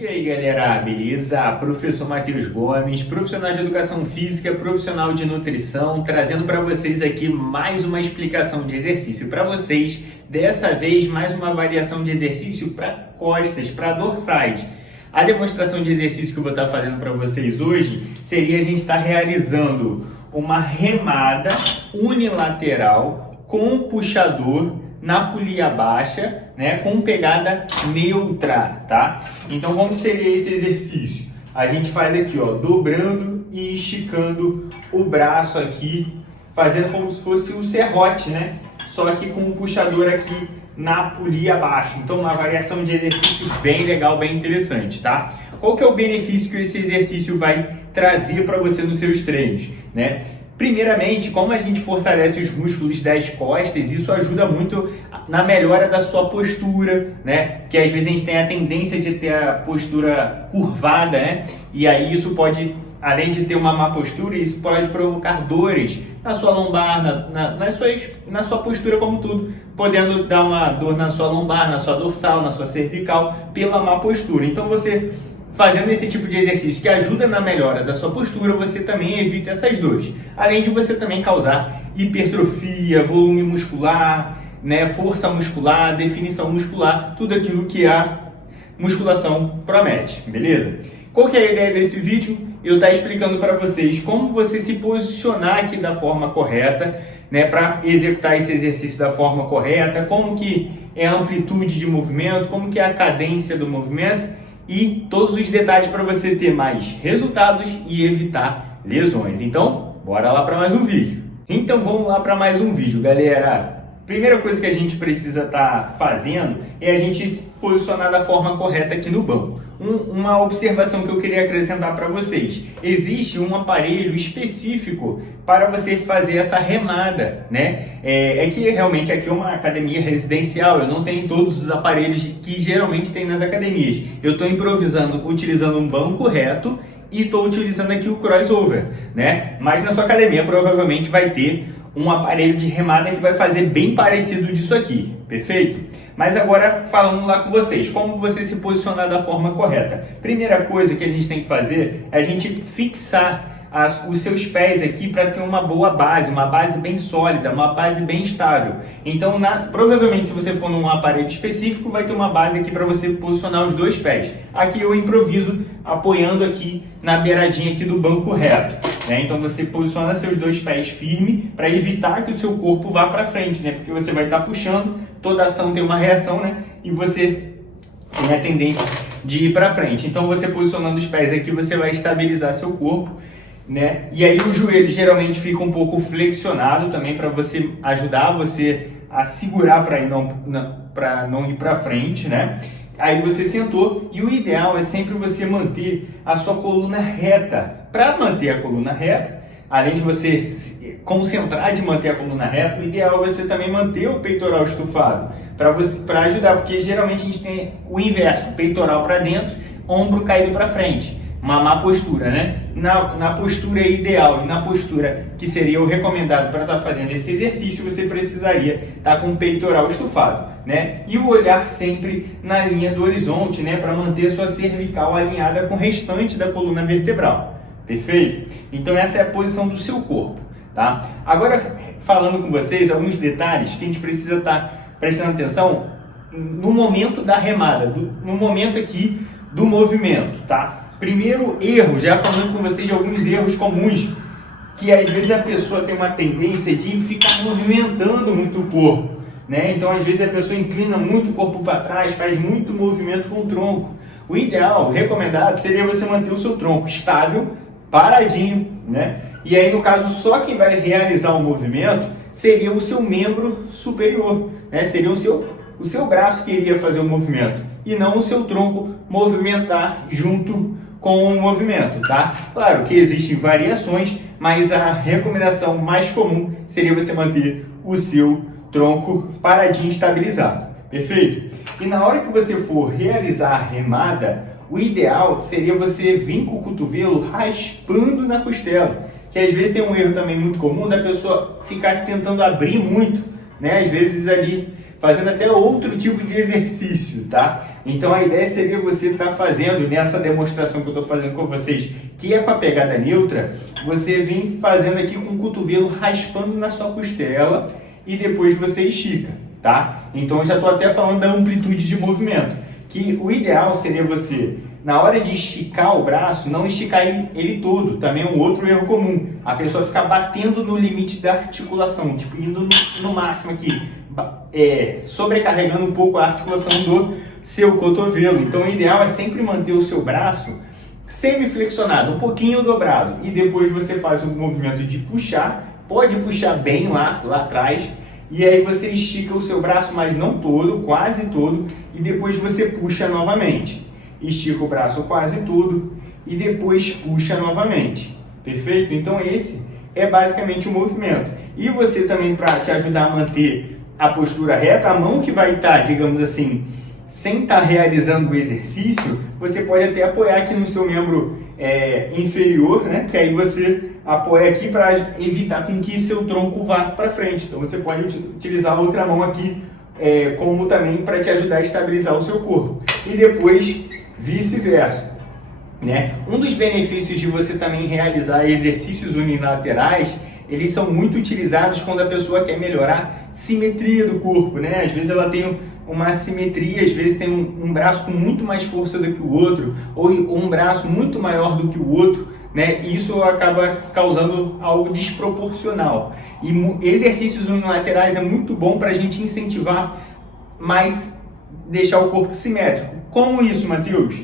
E aí galera, beleza? Professor Matheus Gomes, profissional de educação física, profissional de nutrição, trazendo para vocês aqui mais uma explicação de exercício para vocês. Dessa vez, mais uma variação de exercício para costas, para dorsais. A demonstração de exercício que eu vou estar fazendo para vocês hoje seria a gente estar realizando uma remada unilateral com puxador na polia baixa, né, com pegada neutra, tá? Então, como seria esse exercício? A gente faz aqui, ó, dobrando e esticando o braço aqui, fazendo como se fosse um serrote, né? Só que com o puxador aqui na polia baixa. Então, uma variação de exercício bem legal, bem interessante, tá? Qual que é o benefício que esse exercício vai trazer para você nos seus treinos, né? Primeiramente, como a gente fortalece os músculos das costas, isso ajuda muito na melhora da sua postura, né? Que às vezes a gente tem a tendência de ter a postura curvada, né? E aí isso pode, além de ter uma má postura, isso pode provocar dores na sua lombar, na sua postura como tudo, podendo dar uma dor na sua lombar, na sua dorsal, na sua cervical, pela má postura. Então você fazendo esse tipo de exercício que ajuda na melhora da sua postura, você também evita essas dores. Além de você também causar hipertrofia, volume muscular, né, força muscular, definição muscular, tudo aquilo que a musculação promete, beleza? Qual que é a ideia desse vídeo? Eu estou explicando para vocês como você se posicionar aqui da forma correta, né, para executar esse exercício da forma correta, como que é a amplitude de movimento, como que é a cadência do movimento, e todos os detalhes para você ter mais resultados e evitar lesões. Então, bora lá para mais um vídeo. Então, vamos lá para mais um vídeo, galera. Primeira coisa que a gente precisa estar fazendo é a gente se posicionar da forma correta aqui no banco. Uma observação que eu queria acrescentar para vocês. Existe um aparelho específico para você fazer essa remada, né? É que realmente aqui é uma academia residencial, eu não tenho todos os aparelhos que geralmente tem nas academias. Eu estou improvisando, utilizando um banco reto e estou utilizando aqui o crossover, né? Mas na sua academia provavelmente vai ter um aparelho de remada que vai fazer bem parecido disso aqui, perfeito? Mas agora falando lá com vocês, como você se posicionar da forma correta. Primeira coisa que a gente tem que fazer é a gente fixar os seus pés aqui para ter uma boa base, uma base bem sólida, uma base bem estável. Então, provavelmente, se você for num aparelho específico, vai ter uma base aqui para você posicionar os dois pés. Aqui eu improviso apoiando aqui na beiradinha aqui do banco reto. Então você posiciona seus dois pés firmes para evitar que o seu corpo vá para frente, né? Porque você vai estar puxando, toda ação tem uma reação, né? E você tem a tendência de ir para frente. Então você posicionando os pés aqui, você vai estabilizar seu corpo, né? E aí o joelho geralmente fica um pouco flexionado também para você ajudar você a segurar para não ir para frente, né? Aí você sentou e o ideal é sempre você manter a sua coluna reta. Para manter a coluna reta, além de você se concentrar de manter a coluna reta, o ideal é você também manter o peitoral estufado para ajudar, porque geralmente a gente tem o inverso, peitoral para dentro, ombro caído para frente. Uma má postura, né? Na postura ideal e na postura que seria o recomendado para estar fazendo esse exercício, você precisaria estar com o peitoral estufado, né? E o olhar sempre na linha do horizonte, né? Para manter a sua cervical alinhada com o restante da coluna vertebral. Perfeito? Então essa é a posição do seu corpo, tá? Agora, falando com vocês, alguns detalhes que a gente precisa estar prestando atenção no momento da remada, no momento aqui do movimento, tá? Primeiro erro, já falando com vocês de alguns erros comuns, que às vezes a pessoa tem uma tendência de ficar movimentando muito o corpo, né? Então às vezes a pessoa inclina muito o corpo para trás, faz muito movimento com o tronco. O ideal, o recomendado, seria você manter o seu tronco estável, paradinho, né? E aí no caso só quem vai realizar o movimento seria o seu membro superior, né? Seria o seu braço que iria fazer o movimento e não o seu tronco movimentar junto com o movimento, tá? Claro que existem variações, mas a recomendação mais comum seria você manter o seu tronco paradinho, estabilizado, perfeito? E na hora que você for realizar a remada, o ideal seria você vir com o cotovelo raspando na costela, que às vezes tem um erro também muito comum da pessoa ficar tentando abrir muito, né? Às vezes ali fazendo até outro tipo de exercício, tá? Então a ideia seria você estar fazendo, nessa demonstração que eu estou fazendo com vocês, que é com a pegada neutra, você vir fazendo aqui com o cotovelo raspando na sua costela e depois você estica, tá? Então eu já estou até falando da amplitude de movimento, que o ideal seria você, na hora de esticar o braço, não esticar ele todo. Também é um outro erro comum. A pessoa ficar batendo no limite da articulação, tipo, indo no máximo aqui, sobrecarregando um pouco a articulação do seu cotovelo. Então o ideal é sempre manter o seu braço semi-flexionado, um pouquinho dobrado. E depois você faz o movimento de puxar, pode puxar bem lá atrás, e aí você estica o seu braço, mas não todo, quase todo, e depois você puxa novamente. Estica o braço quase todo e depois puxa novamente. Perfeito? Então esse é basicamente o movimento. E você também, para te ajudar a manter a postura reta, a mão que vai estar, digamos assim, sem estar realizando o exercício, você pode até apoiar aqui no seu membro inferior, né? Que aí você apoia aqui para evitar com que seu tronco vá para frente. Então você pode utilizar a outra mão aqui como também para te ajudar a estabilizar o seu corpo. E depois vice-versa, né? Um dos benefícios de você também realizar exercícios unilaterais, eles são muito utilizados quando a pessoa quer melhorar a simetria do corpo, né? Às vezes ela tem uma assimetria, às vezes tem um braço com muito mais força do que o outro, ou um braço muito maior do que o outro, né? E isso acaba causando algo desproporcional. E exercícios unilaterais é muito bom para a gente incentivar mais, deixar o corpo simétrico. Como isso, Matheus?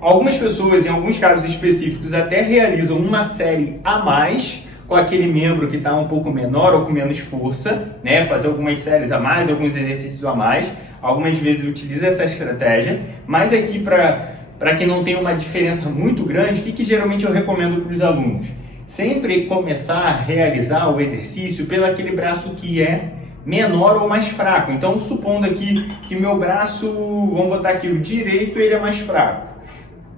Algumas pessoas, em alguns casos específicos, até realizam uma série a mais com aquele membro que está um pouco menor ou com menos força, né? Fazer algumas séries a mais, alguns exercícios a mais. Algumas vezes utiliza essa estratégia, mas aqui para quem não tem uma diferença muito grande, o que geralmente eu recomendo para os alunos? Sempre começar a realizar o exercício pelo aquele braço que é menor ou mais fraco. Então, supondo aqui que meu braço, vamos botar aqui o direito, ele é mais fraco.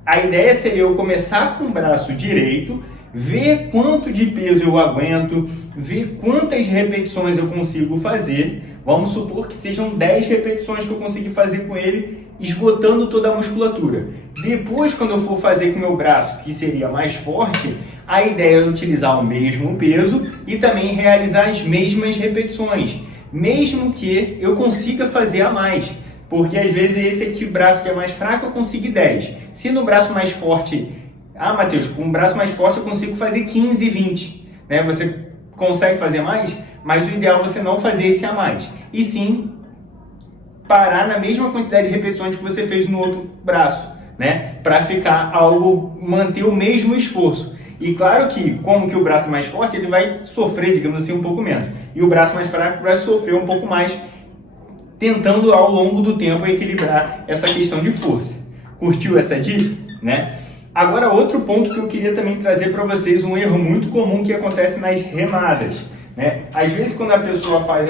A ideia seria eu começar com o braço direito, ver quanto de peso eu aguento, ver quantas repetições eu consigo fazer. Vamos supor que sejam 10 repetições que eu consegui fazer com ele, esgotando toda a musculatura. Depois, quando eu for fazer com o meu braço, que seria mais forte, a ideia é utilizar o mesmo peso e também realizar as mesmas repetições, mesmo que eu consiga fazer a mais, porque às vezes esse aqui, o braço que é mais fraco, eu consigo 10. Se no braço mais forte, Matheus, com o braço mais forte eu consigo fazer 15, 20, né? Você consegue fazer mais, mas o ideal é você não fazer esse a mais, e sim parar na mesma quantidade de repetições que você fez no outro braço, né? Para ficar manter o mesmo esforço. E claro que, como que o braço é mais forte, ele vai sofrer, digamos assim, um pouco menos. E o braço mais fraco vai sofrer um pouco mais, tentando ao longo do tempo equilibrar essa questão de força. Curtiu essa dica? Né? Agora, outro ponto que eu queria também trazer para vocês, um erro muito comum que acontece nas remadas, né? Às vezes, quando a pessoa faz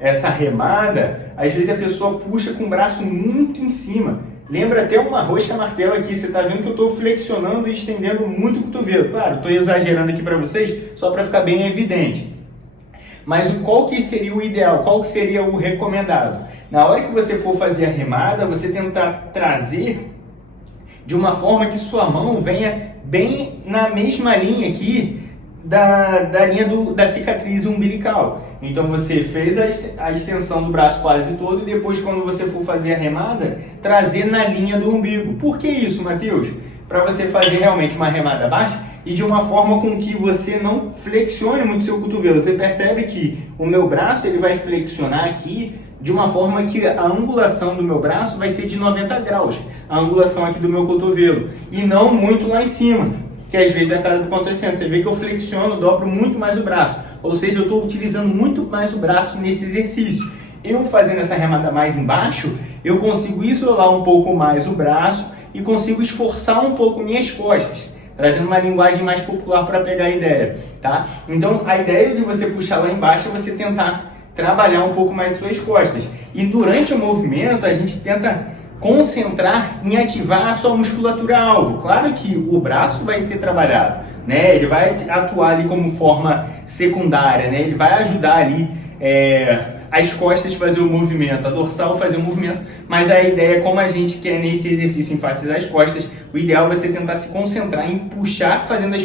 essa remada, às vezes a pessoa puxa com o braço muito em cima. Lembra até uma rosca martelo aqui, você está vendo que eu estou flexionando e estendendo muito o cotovelo. Claro, estou exagerando aqui para vocês, só para ficar bem evidente. Mas qual que seria o ideal? Qual que seria o recomendado? Na hora que você for fazer a remada, você tentar trazer de uma forma que sua mão venha bem na mesma linha aqui da linha da cicatriz umbilical. Então você fez a extensão do braço quase todo e depois, quando você for fazer a remada, trazer na linha do umbigo. Por que isso, Matheus? Para você fazer realmente uma remada baixa e de uma forma com que você não flexione muito o seu cotovelo. Você percebe que o meu braço ele vai flexionar aqui de uma forma que a angulação do meu braço vai ser de 90 graus, a angulação aqui do meu cotovelo, e não muito lá em cima, que às vezes acaba acontecendo. Você vê que eu flexiono, dobro muito mais o braço, ou seja, eu estou utilizando muito mais o braço nesse exercício. Eu fazendo essa remada mais embaixo, eu consigo isolar um pouco mais o braço e consigo esforçar um pouco minhas costas, trazendo uma linguagem mais popular para pegar a ideia, tá? Então, a ideia de você puxar lá embaixo é você tentar trabalhar um pouco mais suas costas. E durante o movimento, a gente tenta concentrar em ativar a sua musculatura alvo. Claro que o braço vai ser trabalhado, né? Ele vai atuar ali como forma secundária, né? Ele vai ajudar ali as costas fazer o movimento, a dorsal fazer o movimento, mas a ideia, como a gente quer nesse exercício enfatizar as costas, o ideal é você tentar se concentrar em puxar fazendo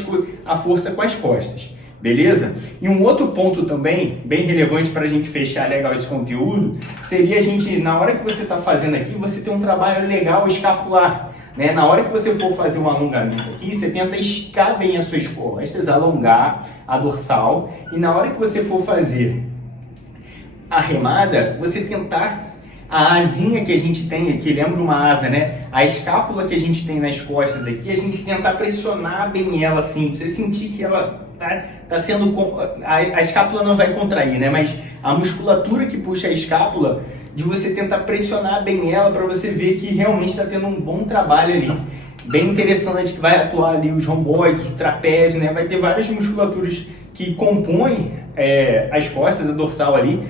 a força com as costas. Beleza? E um outro ponto também, bem relevante para a gente fechar legal esse conteúdo, seria a gente, na hora que você está fazendo aqui, você ter um trabalho legal escapular. Né? Na hora que você for fazer um alongamento aqui, você tenta esticar bem as suas costas, alongar a dorsal, e na hora que você for fazer a remada, você tentar a asinha que a gente tem aqui, lembra uma asa, né? A escápula que a gente tem nas costas aqui, a gente tentar pressionar bem ela assim, você sentir que ela tá sendo... A escápula não vai contrair, né? Mas a musculatura que puxa a escápula, de você tentar pressionar bem ela para você ver que realmente está tendo um bom trabalho ali. Bem interessante, que vai atuar ali os romboides, o trapézio, né? Vai ter várias musculaturas que compõem as costas, a dorsal ali,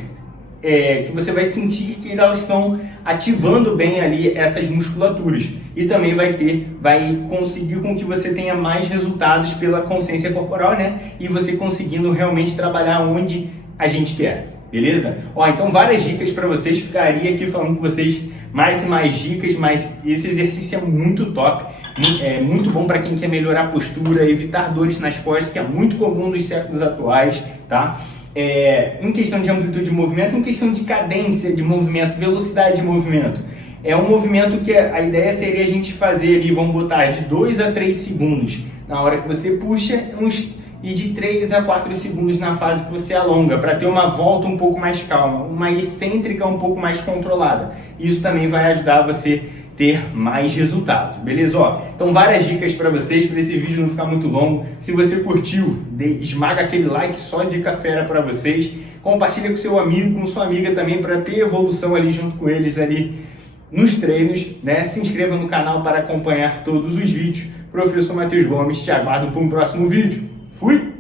que você vai sentir que elas estão ativando bem ali essas musculaturas, e também vai conseguir com que você tenha mais resultados pela consciência corporal, né? E você conseguindo realmente trabalhar onde a gente quer, beleza? Ó, então várias dicas para vocês, ficaria aqui falando com vocês mais e mais dicas, mas esse exercício é muito top, é muito bom para quem quer melhorar a postura, evitar dores nas costas, que é muito comum nos séculos atuais, tá? Em questão de amplitude de movimento, em questão de cadência de movimento, velocidade de movimento. É um movimento que a ideia seria a gente fazer ali, vamos botar, de 2 a 3 segundos na hora que você puxa, e de 3 a 4 segundos na fase que você alonga, para ter uma volta um pouco mais calma, uma excêntrica um pouco mais controlada. Isso também vai ajudar você ter mais resultados, beleza? Ó, então várias dicas para vocês, para esse vídeo não ficar muito longo. Se você curtiu, esmaga aquele like, só dica fera para vocês. Compartilha com seu amigo, com sua amiga também, para ter evolução ali junto com eles ali nos treinos, né? Se inscreva no canal para acompanhar todos os vídeos. Professor Matheus Gomes, te aguardo para um próximo vídeo. Fui!